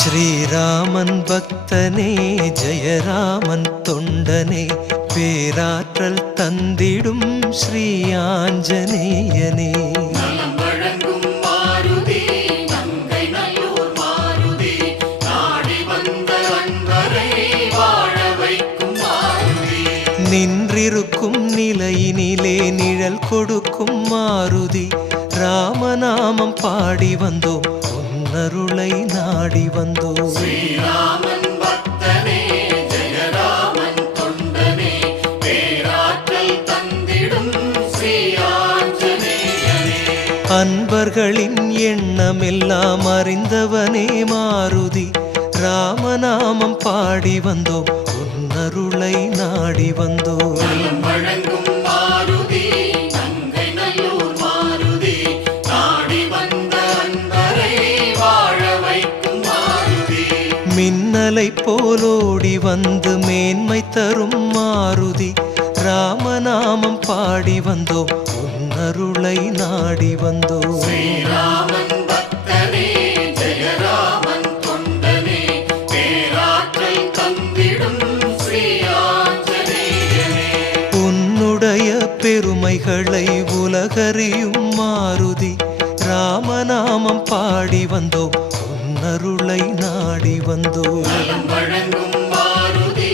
ஸ்ரீராமன் பக்தனே ஜெயராமன் தொண்டனே பேராற்றல் தந்திடும் ஸ்ரீ ஆஞ்சநேயனே நின்றிருக்கும் நிலையினிலே நிழல் கொடுக்கும் மாருதி ராமநாமம் பாடி வந்தோம் உன்னருளை நாடி வந்தோம். ஸ்ரீராமன் பக்தனே ஜெயராமன் தொண்டனே பேராற்றல் தந்திடும் ஸ்ரீ ஆஞ்சநேயனே அன்பர்களின் எண்ணமெல்லாம் அறிந்தவனே மாருதி ராமநாமம் பாடி வந்தோம் உன்னருளை நாடி வந்தோம். வழங்கும் மாருதி நங்கை நல்லூர் மாருதி நாடி வந்த அன்பரை வாழ வைக்கும் மாருதி மின்னலை போலோடி வந்து மேன்மை தரும் மாருதி ராமநாமம் பாடி வந்தோம் உன்னருளை நாடி வந்தோம். ஸ்ரீராமன் பக்தனே ஜெயராமன் தொண்டனே பேராற்றல் தந்திடும் ஸ்ரீ ஆஞ்சநேயனே உன்னுடைய பெருமைகளை உலகறியும் மாருதி ராமநாமம் பாடி வந்தோம் உன்னருளை நாடி வந்தோம். வழங்கும் மாருதி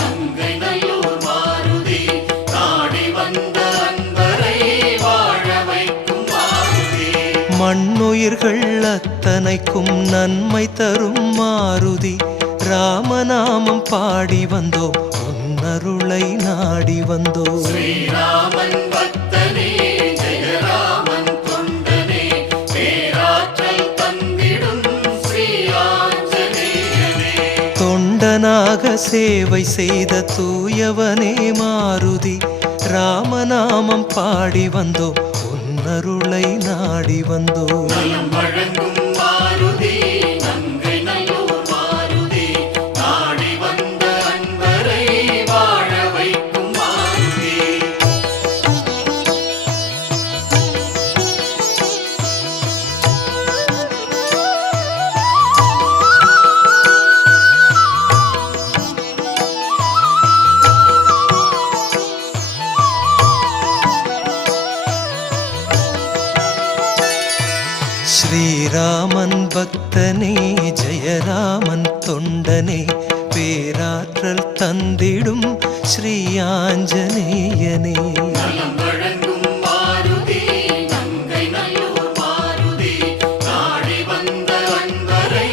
நங்கை நல்லூர் மாருதி நாடி வந்த அன்பரை வாழ வைக்கும் மாருதி மண்ணுயிர்கள் அத்தனைக்கும் நன்மை தரும் மாருதி ராமநாமம் பாடி வந்தோம் உன்னருளை நாடி வந்தோம். ஸ்ரீராமன் பக்தனே ஜெயராமன் தொண்டனே பேராற்றல் தந்திடும் ஸ்ரீ ஆஞ்சநேயனே தொண்டனாக சேவை செய்த தூயவனே மாருதி ராமநாமம் பாடி வந்தோம் உன்னருளை நாடி வந்தோம். வழங்கும் மாருதி நங்கை நல்லூர் மாருதி நாடி வந்த அன்பரை வாழ வைக்கும் மாருதி ஸ்ரீராமன் பக்தனே ஜெயராமன் தொண்டனே பேராற்றல் தந்திடும் ஸ்ரீ ஆஞ்சநேயனே வழங்கும் மாருதி நங்கை நல்லூர் மாருதி நாடி வந்த அன்பரை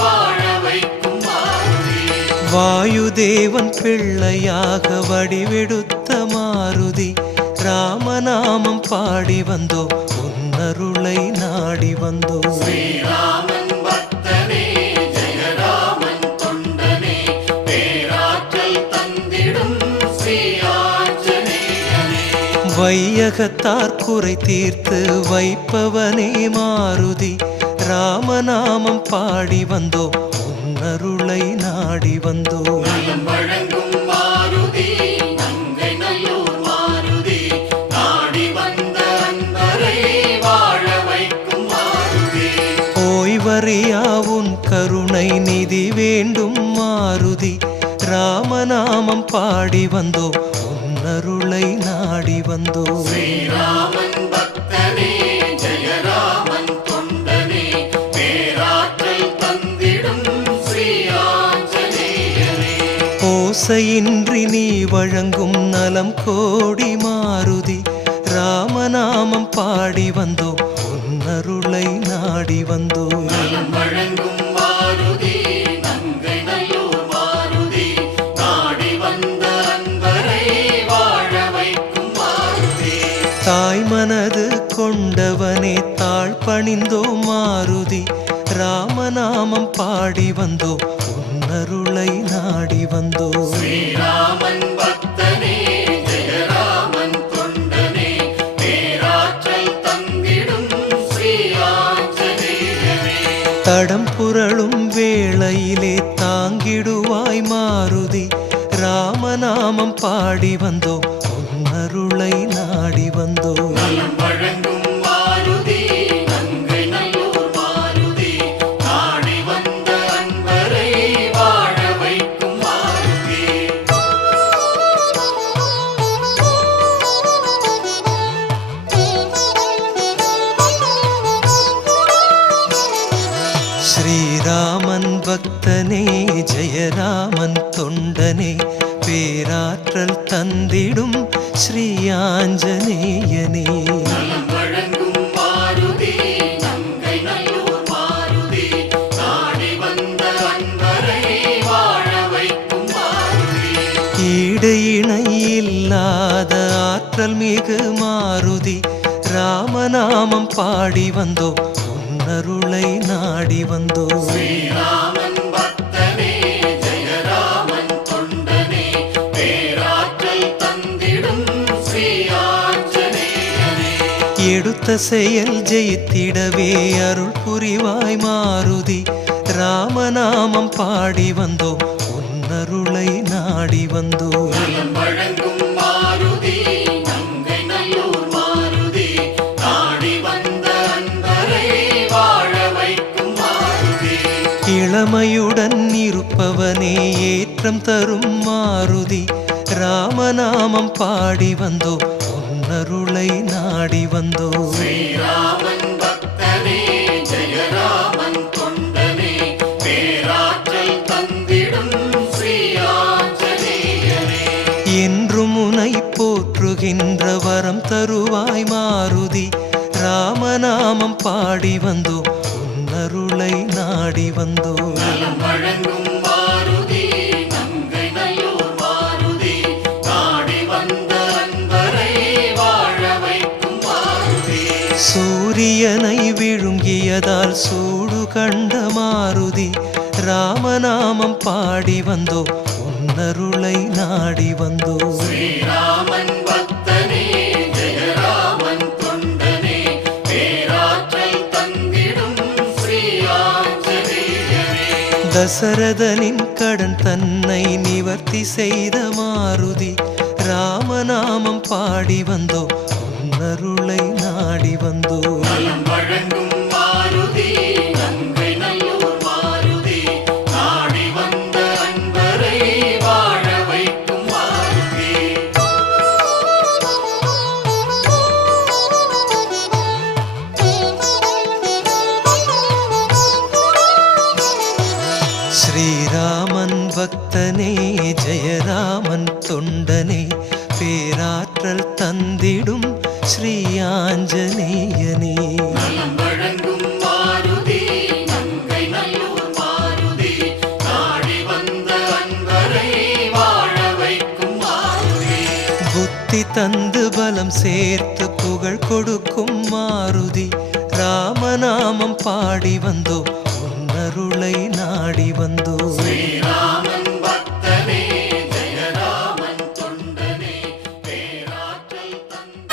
வாழ வைக்கும் மாருதி வாயுதேவன் பிள்ளையாக வடிவெடுத்த மாருதி ராமநாமம் பாடி வந்தோம் உன்னருளை நாடி வந்தோம். ஸ்ரீராமன் பக்தனே ஜெயராமன் தொண்டனே பேராற்றல் தந்திடும் ஸ்ரீ ஆஞ்சநேயனே வையகத்தார் குறை தீர்த்து வைப்பவனே மாருதி ராமநாமம் பாடி வந்தோம் உன்னருளை நாடி வந்தோம். வழங்கும் மாருதி நங்கை நல்லூர் மாருதி நாடி வந்த அன்பரை வாழ வைக்கும் மாருதி ஓய்வறியா உன் கருணை நிதி வேண்டும் மாருதி ராமநாமம் பாடி வந்தோம் உன்னருளை நாடி வந்தோம். ஸ்ரீராமன் பக்தனே ஜெயராமன் தொண்டனே பேராற்றல் தந்திடும் ஸ்ரீ ஆஞ்சநேயனே ஓசையின்றி நீ வழங்கும் நலம் கோடி மாருதி ராமநாமம் பாடி வந்தோம் உன்னருளை நாடி வந்தோம். வழங்கும் மாருதி நங்கை நல்லூர் மாருதி நாடி வந்த அன்பரை வாழ வைக்கும் மாருதி தாய் மனது கொண்டவனே தாழ் பணிந்தோ மாருதி ராமநாமம் பாடி வந்தோம் உன்னருளை நாடி வந்தோம். ஸ்ரீராமன் பக்தனே ஜெயராமன் தொண்டனே பேராற்றல் தந்திடும் ஸ்ரீ ஆஞ்சநேயனே தடம் புரளும் வேளையிலே தாங்கிடுவாய் மாருதி ராமநாமம் பாடி வந்தோம் உன்னருளை நாடி வந்தோம். வழங்கும் மாருதி நங்கை நல்லூர் மாருதி நாடி வந்த அன்பரை ஸ்ரீராமன் பக்தனே ஜெயராமன் தொண்டனே பேராற்றல் தந்திடும் ஸ்ரீ ஆஞ்சநேயனே. நலம் வழங்கும் மாருதி நங்கை நல்லூர் மாருதி நாடி வந்த அன்பரை வாழ வைக்கும் மாருதி. ஈடு இணை இல்லாத ஆற்றல் மிகு மாருதி ராமநாமம் பாடி வந்தோ உன்னருளை நாடி வந்தோ. ஸ்ரீராமன் பக்தனே ஜெயராமன் தொண்டனே பேராற்றல் தந்திடும் ஸ்ரீ ஆஞ்சநேயனே. எடுத்த செயல் ஜெயித்திடவே அருள் புரிவாய் மாருதி ராமநாமம் பாடி வந்தோ உன்னருளை நாடி வந்தோ. நலம் வழங்கும் மாருதி நங்கை நல்லூர் மாருதி நாடி வந்த அன்பரை வாழ வைக்கும் மாருதி. இளமையுடன் இருப்பவனே ஏற்றம் தரும் மாருதி ராமநாமம் பாடி வந்தோ உன்னருளை நாடி வந்தோ. ஸ்ரீராமன் பக்தனே ஜெயராமன் தொண்டனே பேராற்றல் தந்திடும் ஸ்ரீ ஆஞ்சநேயனே. என்றும் உனை போற்றுகின்ற வரம் தருவாய் மாருதி ராமநாமம் பாடி வந்தோ உன்னருளை நாடி வந்தோ. நலம் வழங்கும் மாருதி நங்கை நல்லூர் மாருதி நாடி வந்த அன்பரை வாழ வைக்கும் மாருதி. சூரியனை விழுங்கியதால் சூடு கண்ட மாருதி ராமநாமம் பாடி வந்தோ உன்னருளை நாடி வந்தோ. ஸ்ரீராமன் பக்தனே ஜெயராமன் தொண்டனே பேராற்றல் தந்திடும் ஸ்ரீ ஆஞ்சநேயனே. தசரதனின் கடன் தன்னை நிவர்த்தி செய்த மாருதி ராமநாமம் பாடி வந்தோ உன்னருளை நாடி வந்தோ. நலம் வழங்கும் மாருதி நங்கை நல்லூர் மாருதி நாடி வந்த அன்பரை வாழ வைக்கும் மாருதி. ஸ்ரீராமன் பக்தனே ஜெயராமன் தொண்டனே பேராற்றல் தந்திடும் ஸ்ரீ ஆஞ்சநேயனே. நலம் வழங்கும் மாருதி நங்கை நல்லூர் மாருதி நாடி வந்த அன்பரை வாழ வைக்கும் மாருதி. புத்தி தந்து பலம் சேர்த்து புகழ் கொடுக்கும் மாருதி ராமநாமம் பாடி வந்தோ உன்னருளை நாடி வந்தோ. ஸ்ரீராமன் பக்தனே ஜெயராமன் தொண்டனே பேராற்றல் தந்த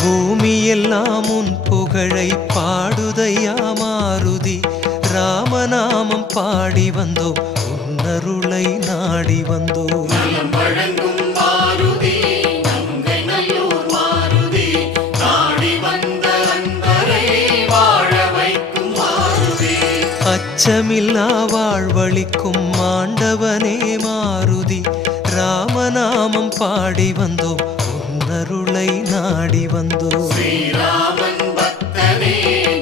பூமியெல்லாம் உன் புகழை பாடுதையா மாருதி ராமநாமம் பாடி வந்தோம் உன்னருளை நாடி வந்தோம் நலம் வழங்கும் மாருதி நங்கை நல்லூர் மாருதி நாடி வந்த அன்பரை வாழ வைக்கும் மாருதி அச்சமில்லா வாழ்வழிக்கும் ஆண்டவனே மாருதி ராமநாமம் பாடி வந்தோம் உன்னருளை நாடி வந்தோம் ஸ்ரீராமன் பக்தனே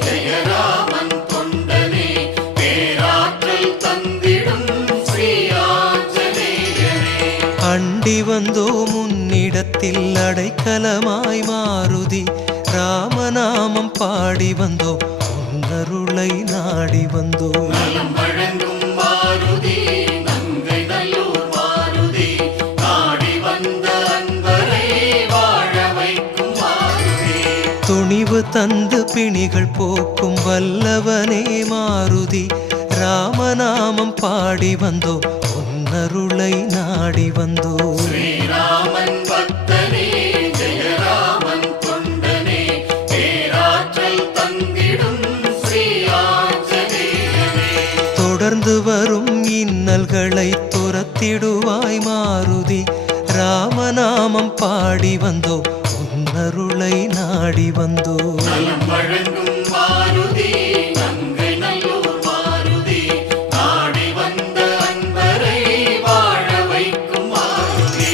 ஜெயராமன் தொண்டனே பேராற்றல் தந்திடும் ஸ்ரீ ஆஞ்சநேயனே அண்டி வந்தோம் உன்னிடத்தில் அடைக்கலமாய் மாருதி ராமநாமம் பாடி வந்தோம் உன்னருளை நாடி வந்தோம் நலம் வழங்கும் மாருதி நங்கை நல்லூர் மாருதி நாடி வந்த அன்பரை வாழ வைக்கும் மாருதி துணிவு தந்து பிணிகள் போக்கும் வல்லவனே மாருதி ராமநாமம் பாடி வந்தோம் உன்னருளை நாடி வந்தோம் ஸ்ரீராமன் பக்தனே ஜெயராமன் தொண்டனே பேராற்றல் தந்திடும் ஸ்ரீ ஆஞ்சநேயனே தொடர்ந்து வரும் இன்னல்களை துரத்திடுவாய் மாருதி ராமநாமம் பாடி வந்தோம் உன்னருளை நாடி வந்தோம் நலம் வழங்கும் மாருதி நங்கை நல்லூர் மாருதி நாடி வந்த அன்பரை வாழ வைக்கும் மாருதி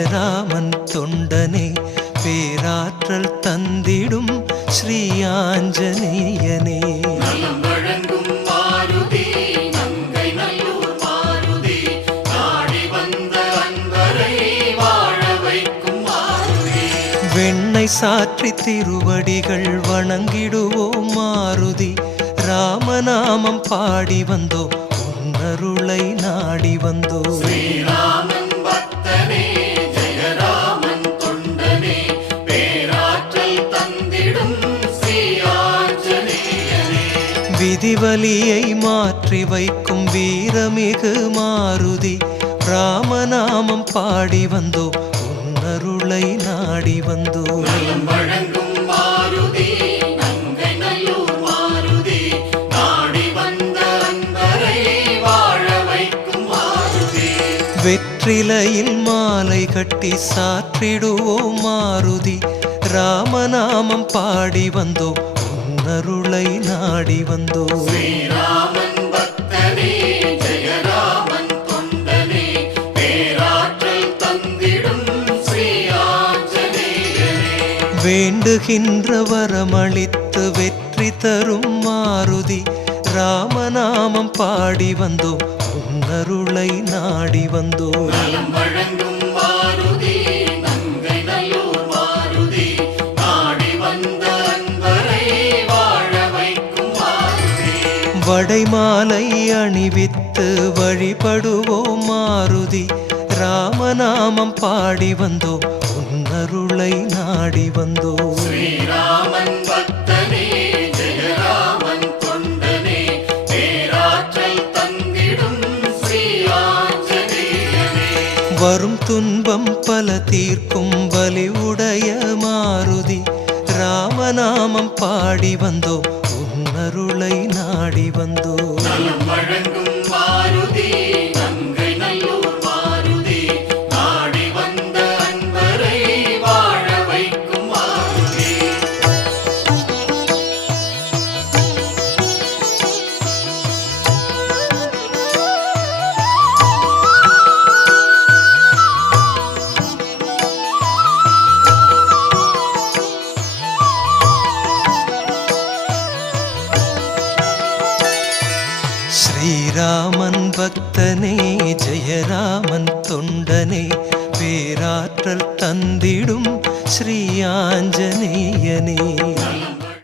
ஜெயராமன் தொண்டனே பேராற்றல் தந்திடும் ஸ்ரீ ஆஞ்சநேயனே. நலம் வழங்கும் மாருதி நங்கை நல்லூர் மாருதி நாடி வந்த அன்பரை வாழ வைக்கும் மாருதி. வெண்ணெய் சாற்றி திருவடிகள் வணங்கிடுவோம் மாருதி ராமநாமம் பாடி வந்தோம் உன்னருளை நாடி வந்தோம். ஸ்ரீராமன் பக்தனே ஜெயராமன் தொண்டனே பேராற்றல் தந்திடும் ஸ்ரீ ஆஞ்சநேயனே. விதிவலியை மாற்றி வைக்கும் வீரமிகு மாருதி ராமநாமம் பாடி வந்தோம் உன்னருளை நாடி வந்தோம். நலம் வழங்கும் மாருதி நங்கை நல்லூர் மாருதி நாடி வந்த அன்பரை வாழ வைக்கும் மாருதி. வெற்றிலையில் மாலை கட்டி சாற்றிடுவோம் மாருதி ராமநாமம் பாடி வந்தோம் உன்னருளை நாடி வந்தோம். ஸ்ரீராமன் பக்தனே ஜெயராமன் தொண்டனே பேராற்றல் தந்திடும் ஸ்ரீ ஆஞ்சநேயனே. வேண்டுகின்ற வரமளித்து வெற்றி தரும் மாருதி ராமநாமம் பாடி வந்தோம் உன்னருளை நாடி வந்தோம். நலம் வழங்கும் மாருதி நங்கை நல்லூர் மாருதி நாடி வந்த அன்பரை வாழ வைக்கும் மாருதி. வடைமாலை அணிவித்து வழிபடுவோம் மாருதி ராமநாமம் பாடி வந்தோம் உன்னருளை நாடி வந்தோம். ஸ்ரீராமன் பக்தனே ஜெயராமன் தொண்டனே பேராற்றல் தந்திடும் ஸ்ரீ ஆஞ்சநேயனே. வரும் துன்பம் பல தீர்க்கும் வலிவுடைய மாருதி ராமநாமம் பாடி வந்தோம் உன்னருளை நாடி வந்தோம். நலம் வழங்கும் மாருதி நங்கை நல்லூர் மாருதி நாடி வந்த அன்பரை வாழ வைக்கும் மாருதி. ஸ்ரீராமன் பக்தனே ஜெயராமன் தொண்டனே பேராற்றல் தந்திடும் ஸ்ரீ ஆஞ்சநேயனே. நலம்